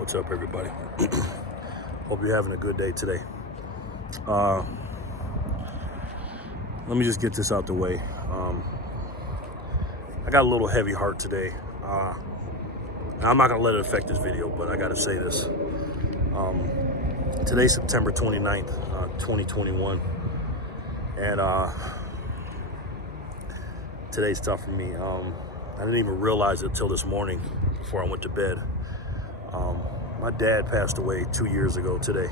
What's up, everybody? Hope you're having a good day today. Let me just get this out the way. I got a little heavy heart today. I'm not gonna let it affect this video, but I gotta say this. Today's September 29th, 2021, and today's tough for me. I didn't even realize it till this morning before I went to bed. My dad passed away 2 years ago today.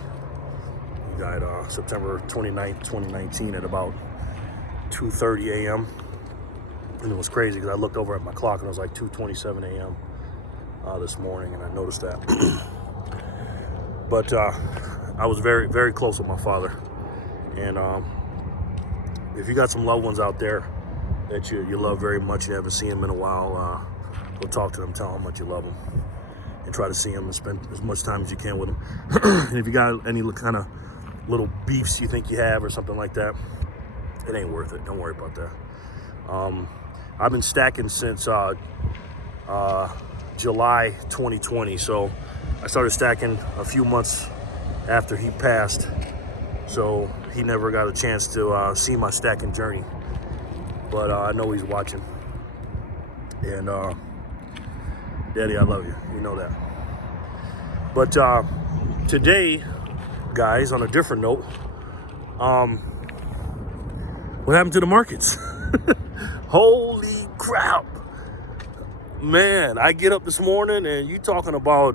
He died September 29th, 2019 at about 2:30 a.m. And it was crazy because I looked over at my clock and it was like 2:27 a.m. This morning, and I noticed that. But I was very, very close with my father. And if you got some loved ones out there that you love very much, you haven't seen them in a while, go talk to them, tell them how much you love them, and try to see them and spend as much time as you can with them. And if you got any kind of little beefs you think you have or something like that, it ain't worth it. Don't worry about that. I've been stacking since July 2020, so I started stacking a few months after he passed, so he never got a chance to see my stacking journey, but I know he's watching. And Daddy, I love you, you know that. But today, guys, on a different note, what happened to the markets? Holy crap, man. I get up this morning and you talking about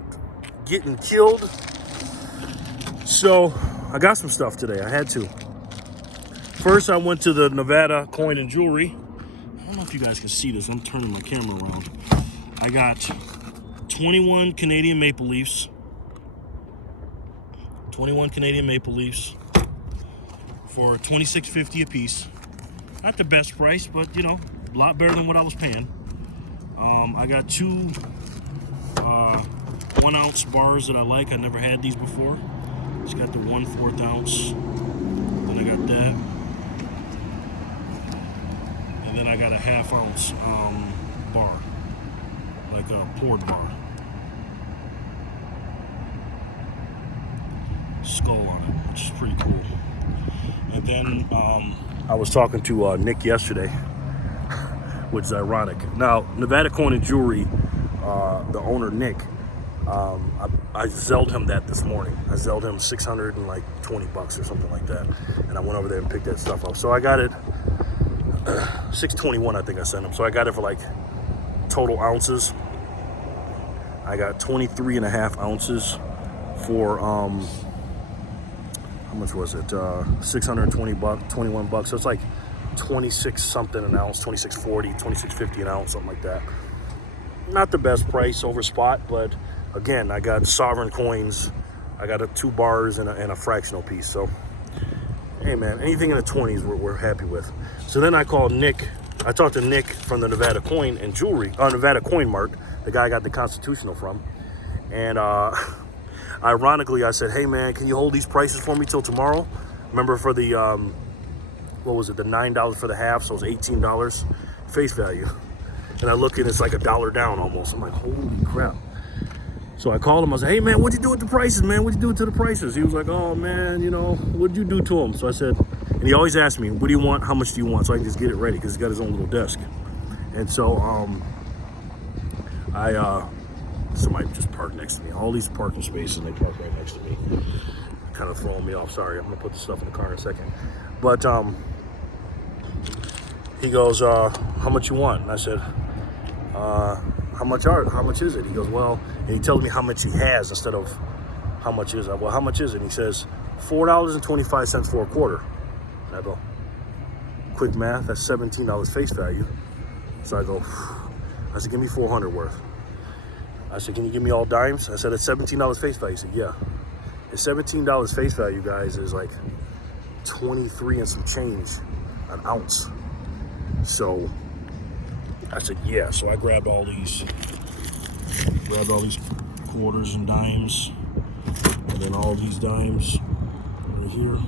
getting killed. So I got some stuff today. I had to. First, I went to the Nevada Coin and Jewelry. I don't know if you guys can see this. I'm turning my camera around. I got 21 Canadian Maple Leafs. 21 Canadian Maple Leafs for $26.50 a piece. Not the best price, but you know, a lot better than what I was paying. I got two 1 ounce bars that I like. I never had these before. Just got the 1/4 ounce. Then I got that. And then I got a 1/2 ounce bar, like a poured bar. Skull on it, which is pretty cool. And then I was talking to Nick yesterday, which is ironic. Now, Nevada Coin and Jewelry, the owner Nick, I Zelled him that this morning. I Zelled him $620 or something like that, and I went over there and picked that stuff up. So I got it $621, I think I sent him. So I got it for like total ounces. I got 23.5 ounces for how much was it? $620, 21 bucks. So it's like 26 something an ounce, 26.40, 26.50 an ounce, something like that. Not the best price over spot, but again, I got sovereign coins. I got 2 bars and a fractional piece. So, hey man, anything in the 20s we're happy with. So then I called Nick. I talked to Nick from the Nevada Coin and Jewelry, Nevada Coin Mart, the guy I got the Constitutional from. And ironically, I said, hey man, can you hold these prices for me till tomorrow? Remember for the, what was it, the $9 for the half, so it's $18 face value. And I look and it's like $1 down almost. I'm like, holy crap. So I called him, I said, hey man, what'd you do with the prices, man? What'd you do to the prices? He was like, oh man, you know, what'd you do to them? So I said, and he always asks me, what do you want? How much do you want? So I can just get it ready because he's got his own little desk. And so somebody just parked next to me. All these parking spaces, and they park right next to me. Kind of throwing me off. Sorry, I'm gonna put the stuff in the car in a second. But he goes, how much you want? And I said, how much is it? He goes, well, and he tells me how much he has instead of how much is it. Well, how much is it? And he says, $4.25 for a quarter. And I go, quick math, that's $17 face value. So I go, I said, give me 400 worth. I said, can you give me all dimes? I said, it's $17 face value. He said, yeah. And $17 face value, guys, is like 23 and some change an ounce. So I said, yeah. So I grabbed all these quarters and dimes, and then all these dimes right here, and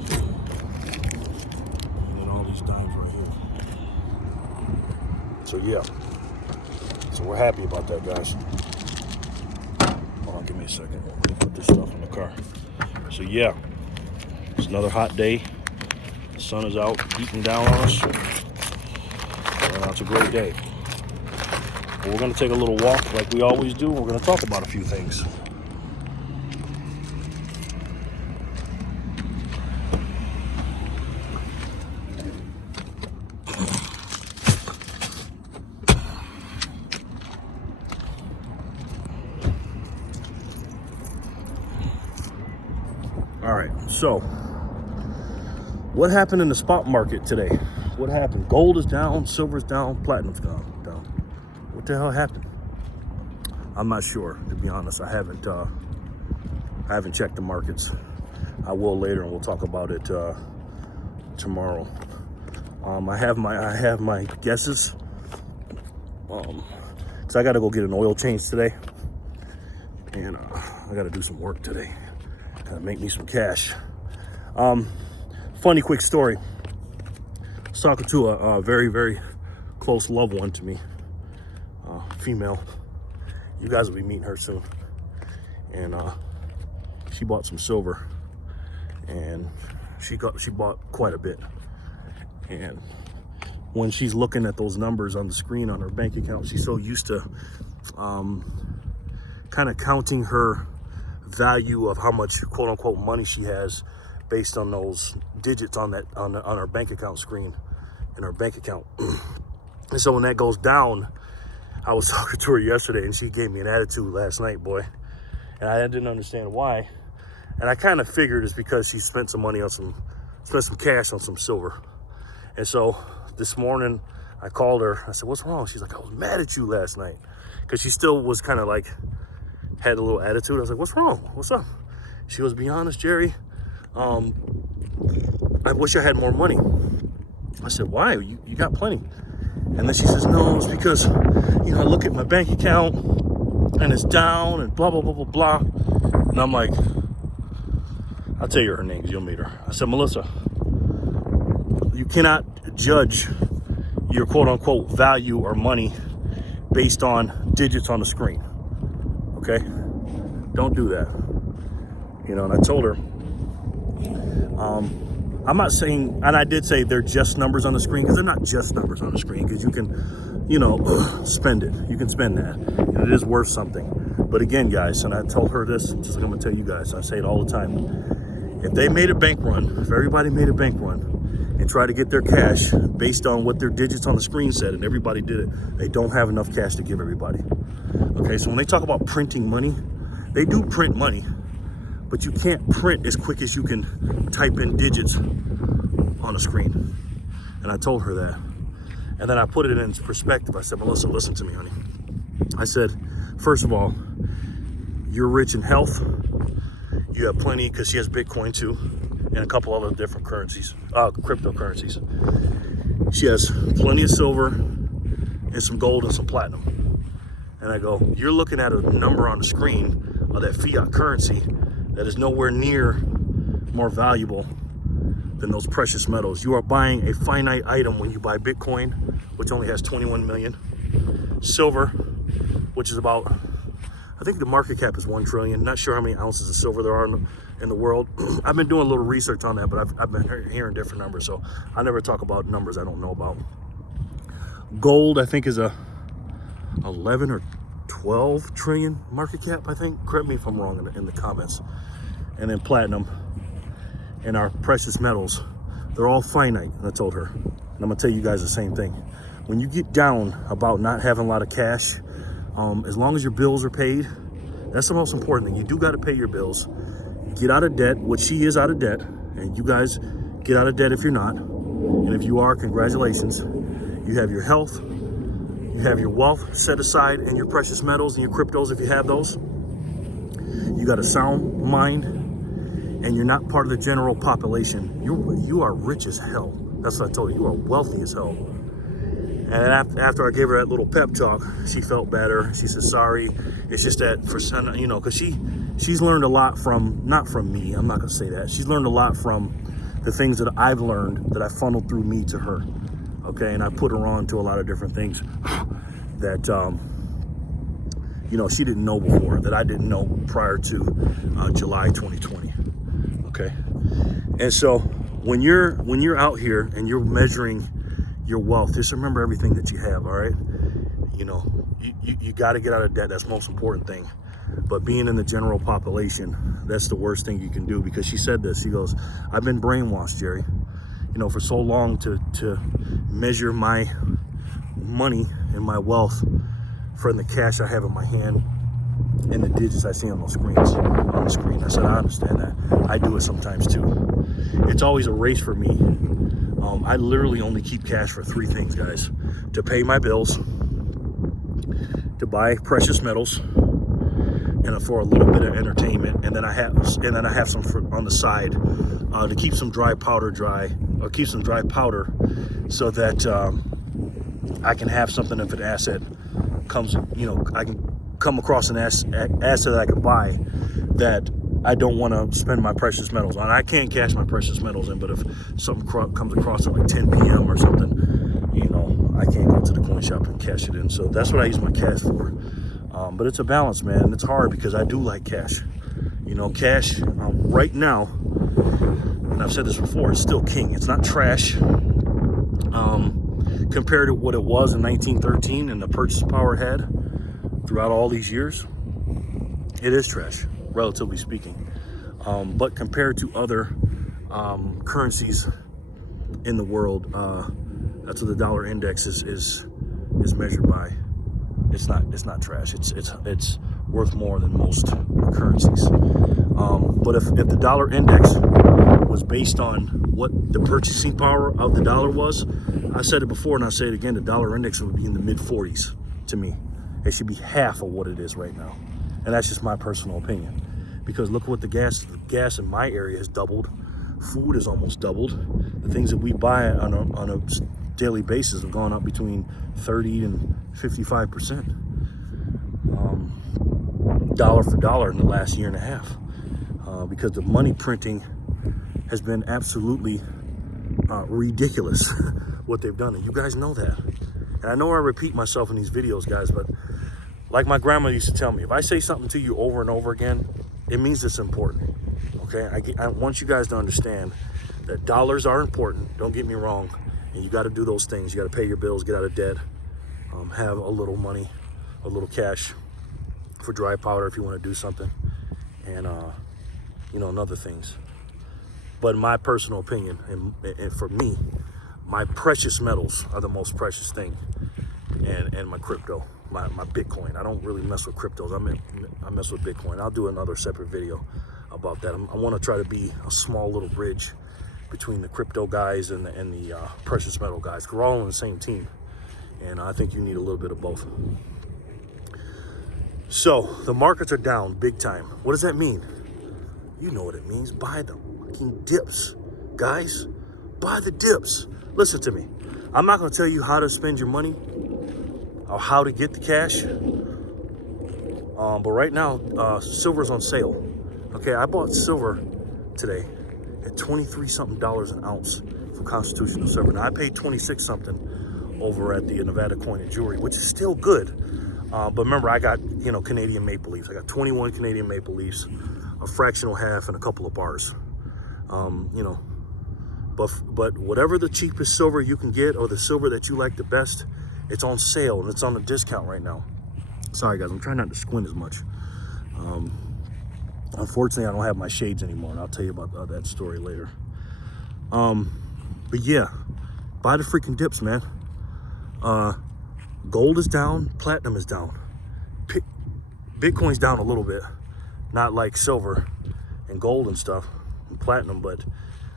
then all these dimes right here. So yeah. So we're happy about that, guys. Hold on, give me a second. Let me put this stuff in the car. So yeah, it's another hot day. The sun is out, beating down on us. And it's a great day. But we're gonna take a little walk like we always do. We're gonna talk about a few things. All right, so what happened in the spot market today? What happened? Gold is down, silver's down, platinum's down. What the hell happened? I'm not sure, to be honest. I haven't checked the markets. I will later, and we'll talk about it tomorrow. I have my guesses. So I got to go get an oil change today, and I got to do some work today. Gotta make me some cash. Funny quick story. I was talking to a very, very close loved one to me, female. You guys will be meeting her soon. And she bought some silver, and she bought quite a bit. And when she's looking at those numbers on the screen on her bank account, she's so used to kind of counting her value of how much quote unquote money she has based on those digits on her bank account screen in her bank account. And so when that goes down, I was talking to her yesterday, and she gave me an attitude last night, boy, and I didn't understand why. And I kind of figured it's because she spent some cash on some silver. And so this morning I called her. I said, "What's wrong?" She's like, "I was mad at you last night," because she still was kind of like had a little attitude. I was like, "What's wrong? What's up?" She goes, "Be honest, Jerry. I wish I had more money." I said, "Why? You got plenty." And then she says, "No, it's because, I look at my bank account and it's down and blah, blah, blah, blah, blah." And I'm like, I'll tell you her name because you'll meet her. I said, "Melissa, you cannot judge your quote unquote value or money based on digits on the screen. Okay? Don't do that." And I told her, I'm not saying, and I did say they're just numbers on the screen, because they're not just numbers on the screen, because you can, spend it. You can spend that, and it is worth something. But again, guys, and I told her this, just like I'm going to tell you guys, I say it all the time. If they made a bank run, if everybody made a bank run and tried to get their cash based on what their digits on the screen said, and everybody did it, they don't have enough cash to give everybody. Okay, so when they talk about printing money, they do print money, but you can't print as quick as you can type in digits on a screen. And I told her that. And then I put it in perspective. I said, "Melissa, listen to me, honey." I said, first of all, you're rich in health. You have plenty, because she has Bitcoin too, and a couple other different currencies, cryptocurrencies. She has plenty of silver and some gold and some platinum. And I go, you're looking at a number on the screen of that fiat currency that is nowhere near more valuable than those precious metals. You are buying a finite item when you buy Bitcoin, which only has 21 million. Silver, which is about, I think the market cap is 1 trillion. Not sure how many ounces of silver there are in the world. I've been doing a little research on that, but I've been hearing different numbers, so I never talk about numbers I don't know about. Gold, I think, is a 11 or 12 trillion market cap, I think. Correct me if I'm wrong in the comments. And then platinum and our precious metals, they're all finite. And I told her, and I'm gonna tell you guys the same thing. When you get down about not having a lot of cash, as long as your bills are paid, that's the most important thing. You do got to pay your bills. Get out of debt, which she is out of debt, and you guys get out of debt if you're not. And if you are, congratulations. You have your health, you have your wealth set aside, and your precious metals and your cryptos if you have those. You got a sound mind, and you're not part of the general population. You are rich as hell. That's what I told you. You are wealthy as hell. And after I gave her that little pep talk, she felt better. She said, "Sorry, it's just that for some, because she's learned a lot from, not from me, I'm not gonna say that. She's learned a lot from the things that I've learned that I funneled through me to her. Okay, and I put her on to a lot of different things that you know, she didn't know before, that I didn't know prior to July 2020. Okay. And so when you're out here and you're measuring your wealth, just remember everything that you have. All right. You know, you got to get out of debt. That's the most important thing. But being in the general population, that's the worst thing you can do, because she said this. She goes, I've been brainwashed, Jerry, you know, for so long to measure my money and my wealth from the cash I have in my hand and the digits I see on those screens, on the screen. I said, I understand that. I do it sometimes too. It's always a race for me. I literally only keep cash for three things, guys: to pay my bills, to buy precious metals, and for a little bit of entertainment, and then I have some on the side to keep some dry powder so that I can have something if an asset comes. You know, I can come across an asset that I can buy that I don't want to spend my precious metals on. I can't cash my precious metals in, but if something comes across at like 10 p.m. or something, you know, I can't go to the coin shop and cash it in. So that's what I use my cash for. But it's a balance, man. It's hard because I do like cash. You know, cash right now, and I've said this before, it's still king. It's not trash compared to what it was in 1913 and the purchase power it had throughout all these years. It is trash, relatively speaking. But compared to other currencies in the world, that's what the dollar index is measured by. It's not trash. It's worth more than most currencies. But if the dollar index was based on what the purchasing power of the dollar was, I said it before and I'll say it again, the dollar index would be in the mid 40s to me. It should be half of what it is right now. And that's just my personal opinion. Because look what the gas in my area has doubled. Food has almost doubled. The things that we buy on a daily basis have gone up between 30 and 55%. Dollar for dollar in the last year and a half. Because the money printing has been absolutely ridiculous what they've done. And you guys know that. And I know I repeat myself in these videos, guys, but like my grandma used to tell me, if I say something to you over and over again, it means it's important. Okay, I want you guys to understand that dollars are important. Don't get me wrong. And you got to do those things. You got to pay your bills, get out of debt, have a little money, a little cash for dry powder if you want to do something, and you know, and other things. But in my personal opinion, and for me, my precious metals are the most precious thing, and my crypto, my Bitcoin. I don't really mess with cryptos. I mess with Bitcoin. I'll do another separate video about that. I want to try to be a small little bridge between the crypto guys and the precious metal guys, because we're all on the same team, and I think you need a little bit of both. So the markets are down big time. What does that mean? You know what it means. Buy the fucking dips, guys. Buy the dips. Listen to me. I'm not going to tell you how to spend your money or how to get the cash. But right now, silver's on sale. Okay, I bought silver today at 23 something dollars an ounce for Constitutional Silver. Now I paid 26 something over at the Nevada Coin and Jewelry, which is still good. But remember, I got, you know, Canadian maple leafs. I got 21 Canadian maple leafs, a fractional half, and a couple of bars. You know, but whatever the cheapest silver you can get, or the silver that you like the best, it's on sale and it's on a discount right now. Sorry guys, I'm trying not to squint as much. Unfortunately, I don't have my shades anymore, and I'll tell you about that story later. But yeah, buy the freaking dips, man. Gold is down, platinum is down. Bitcoin's down a little bit, not like silver and gold and stuff, and platinum, but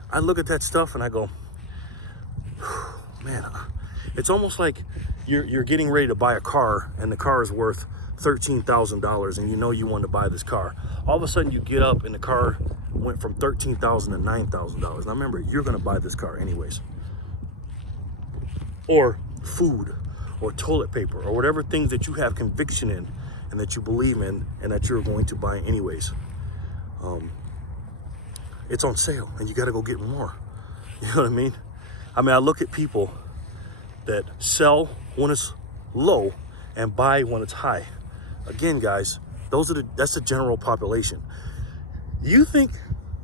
I look at that stuff and I go, man, it's almost like you're getting ready to buy a car, and the car is worth $13,000, and you know you want to buy this car. All of a sudden you get up and the car went from $13,000 to $9,000. Now remember, you're going to buy this car anyways. Or food, or toilet paper, or whatever things that you have conviction in and that you believe in and that you're going to buy anyways. It's on sale and you got to go get more. You know what I mean? I look at people that sell when it's low and buy when it's high. again, guys, that's the general population. You think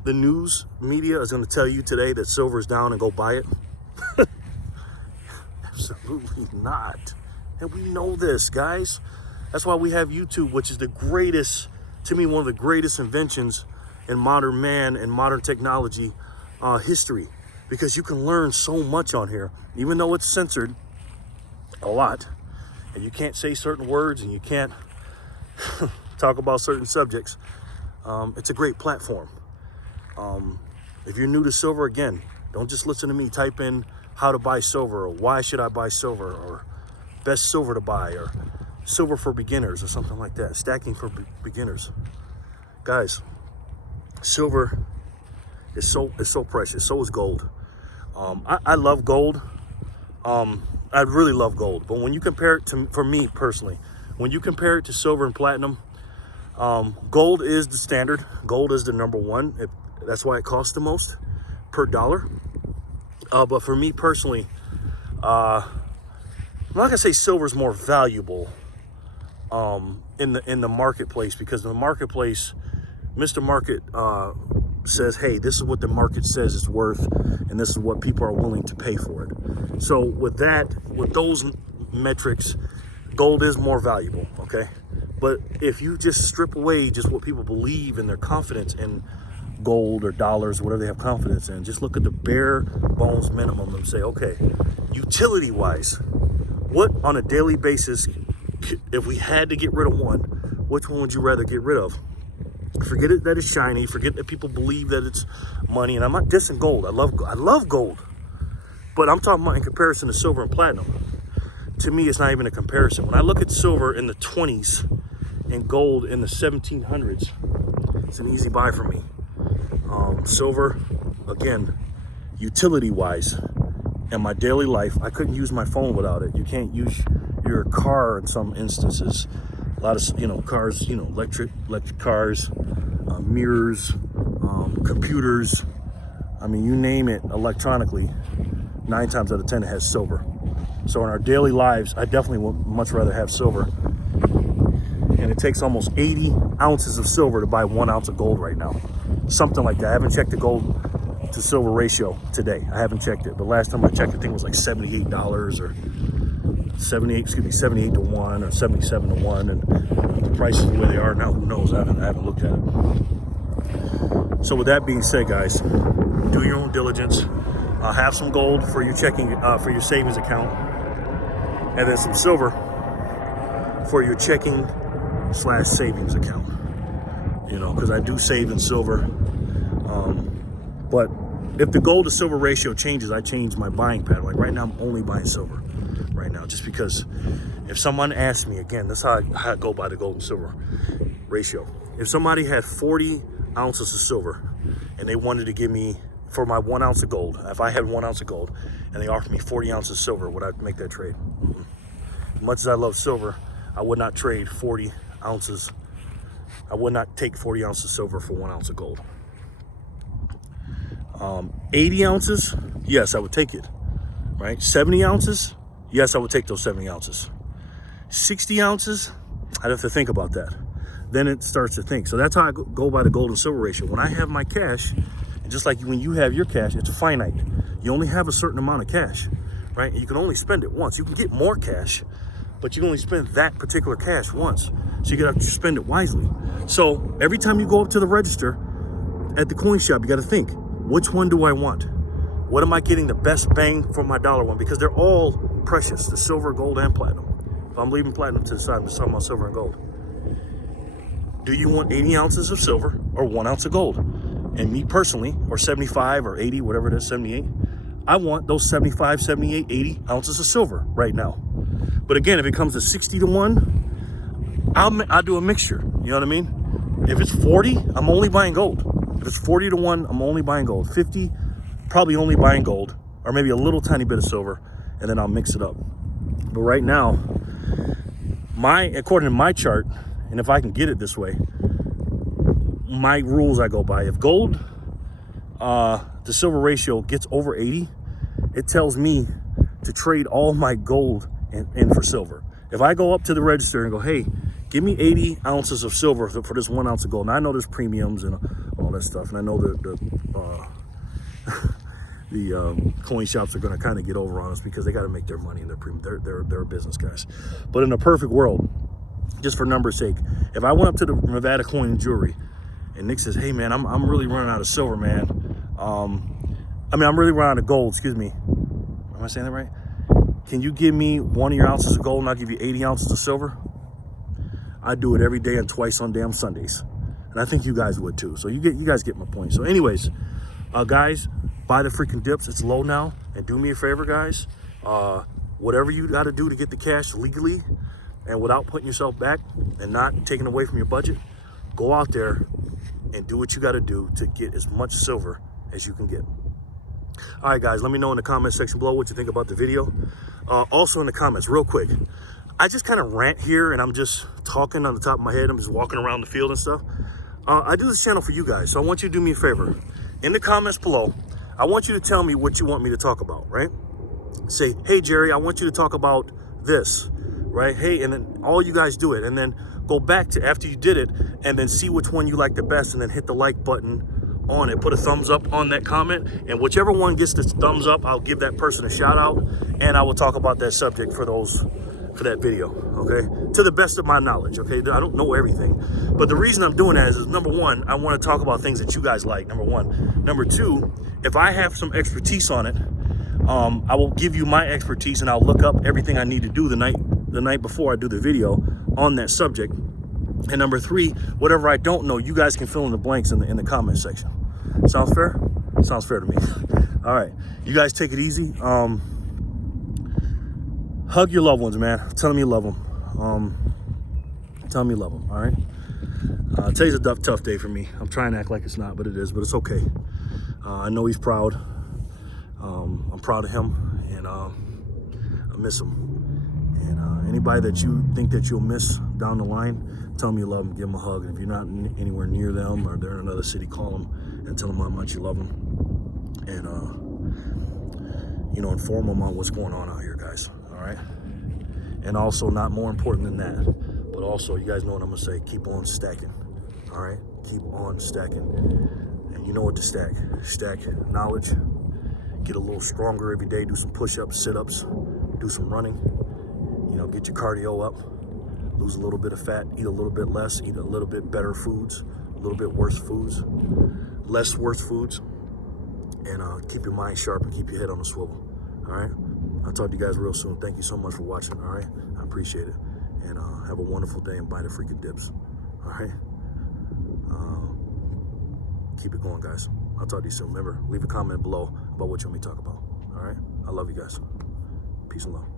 the news media is going to tell you today that silver is down and go buy it? Absolutely not. And we know this, guys. That's why we have YouTube, which is the greatest, to me, one of the greatest inventions in modern man and modern technology history, because you can learn so much on here, even though it's censored a lot, and you can't say certain words and you can't talk about certain subjects. It's a great platform. If you're new to silver, again, don't just listen to me. Type in how to buy silver, or why should I buy silver, or best silver to buy, or silver for beginners, or something like that. Stacking for beginners. Guys, silver is so precious. So is gold. I love gold. I really love gold. But when you compare it to, for me personally, when you compare it to silver and platinum, gold is the standard. Gold is the number one. That's why it costs the most per dollar. But for me personally, I'm not gonna say silver is more valuable in the marketplace, because in the marketplace, Mr. Market says, hey, this is what the market says it's worth, and this is what people are willing to pay for it. So with those metrics, gold is more valuable, okay? But if you just strip away just what people believe and their confidence in gold or dollars, whatever they have confidence in, just look at the bare bones minimum and say, okay, utility wise, what on a daily basis, if we had to get rid of one, which one would you rather get rid of? Forget it that it's shiny, forget that people believe that it's money. And I'm not dissing gold. I love gold, but I'm talking about in comparison to silver and platinum. To me, it's not even a comparison. When I look at silver in the 20s and gold in the 1700s, it's an easy buy for me. Silver, again, utility wise, in my daily life, I couldn't use my phone without it. You can't use your car in some instances. A lot of cars, electric cars, mirrors, computers. I mean, you name it electronically, 9 times out of 10 it has silver. So in our daily lives, I definitely would much rather have silver. And it takes almost 80 ounces of silver to buy 1 ounce of gold right now. Something like that. I haven't checked the gold to silver ratio today. I haven't checked it. But last time I checked, I think it was like $78 or 78 to 1 or 77 to 1. And the prices the way they are now, who knows? I haven't looked at it. So with that being said, guys, do your own diligence. Have some gold for your checking, for your savings account, and then some silver for your checking/savings account. Because I do save in silver. But if the gold to silver ratio changes, I change my buying pattern. Like right now, I'm only buying silver right now, just because if someone asks me, again, that's how I go by the gold and silver ratio. If somebody had 40 ounces of silver and they wanted to give me, for my 1 ounce of gold, if I had 1 ounce of gold and they offered me 40 ounces of silver, would I make that trade? As much as I love silver, I would not trade 40 ounces. I would not take 40 ounces of silver for 1 ounce of gold. 80 ounces, yes, I would take it, right? 70 ounces, yes, I would take those 70 ounces. 60 ounces, I'd have to think about that. Then it starts to think. So that's how I go by the gold and silver ratio. When I have my cash, and just like when you have your cash, it's finite. You only have a certain amount of cash, right? And you can only spend it once. You can get more cash, but you can only spend that particular cash once. So you gotta spend it wisely. So every time you go up to the register at the coin shop, you gotta think, which one do I want? What am I getting the best bang for my dollar one? Because they're all precious, the silver, gold, and platinum. If I'm leaving platinum to the side, I'm just talking about silver and gold. Do you want 80 ounces of silver or 1 ounce of gold? And me personally, or 75 or 80, whatever it is, 78, I want those 75, 78, 80 ounces of silver right now. But again, if it comes to 60 to 1, I'll do a mixture. You know what I mean? If it's 40, I'm only buying gold. If it's 40 to 1, I'm only buying gold. 50, probably only buying gold, or maybe a little tiny bit of silver, and then I'll mix it up. But right now, according to my chart, and if I can get it this way, my rules I go by, if gold to silver ratio gets over 80, it tells me to trade all my gold in for silver. If I go up to the register and go, hey, Give me 80 ounces of silver for this 1 ounce of gold. Now I know there's premiums and all that stuff, and I know the coin shops are going to kind of get over on us because they got to make their money in their premium. They're business guys. But in a perfect world, just for numbers' sake, if I went up to the Nevada Coin and Jewelry and Nick says, hey man, I'm really running out of silver, man. I'm really running out of gold, excuse me. Am I saying that right? Can you give me 1 of your ounces of gold and I'll give you 80 ounces of silver? I do it every day and twice on damn Sundays. And I think you guys would too. So you guys get my point. So anyways, guys, buy the freaking dips. It's low now. And do me a favor, guys. Whatever you got to do to get the cash legally and without putting yourself back and not taking away from your budget, go out there and do what you got to do to get as much silver as you can get. All right, guys, let me know in the comment section below what you think about the video. Also in the comments, real quick, I just kind of rant here and I'm just talking on the top of my head. I'm just walking around the field and stuff. I do this channel for you guys, so I want you to do me a favor. In the comments below, I want you to tell me what you want me to talk about, right? Say, hey, Jerry, I want you to talk about this, right? Hey, and then all you guys do it. And then go back to after you did it and then see which one you like the best and then hit the like button on it. Put a thumbs up on that comment. And whichever one gets the thumbs up, I'll give that person a shout out. And I will talk about that subject for that video, okay? To the best of my knowledge, okay? I don't know everything. But the reason I'm doing that is number one, I want to talk about things that you guys like, number one. Number two, if I have some expertise on it, I will give you my expertise and I'll look up everything I need to do the night before I do the video on that subject. And number three, whatever I don't know, you guys can fill in the blanks in the comment section. Sounds fair? Sounds fair to me. All right, you guys take it easy. Hug your loved ones, man. Tell them you love them. Tell them you love them, all right? Today's a tough day for me. I'm trying to act like it's not, but it is, but it's okay. I know he's proud. I'm proud of him, and I miss him. And anybody that you think that you'll miss down the line, tell them you love them, give them a hug. And if you're not anywhere near them or they're in another city, call them and tell them how much you love them. And, inform them on what's going on out here, guys. All right. And also, not more important than that, but also, you guys know what I'm gonna say, keep on stacking. All right, keep on stacking. And you know what to stack. Stack knowledge, get a little stronger every day, do some push-ups, sit-ups, do some running, get your cardio up, lose a little bit of fat, eat a little bit less, eat a little bit better foods, a little bit worse foods, less worse foods, and keep your mind sharp and keep your head on the swivel. All right, I'll talk to you guys real soon. Thank you so much for watching. All right, I appreciate it. And have a wonderful day and buy the freaking dips. All right, keep it going, guys. I'll talk to you soon. Remember, leave a comment below about what you want me to talk about. All right, I love you guys. Peace and love.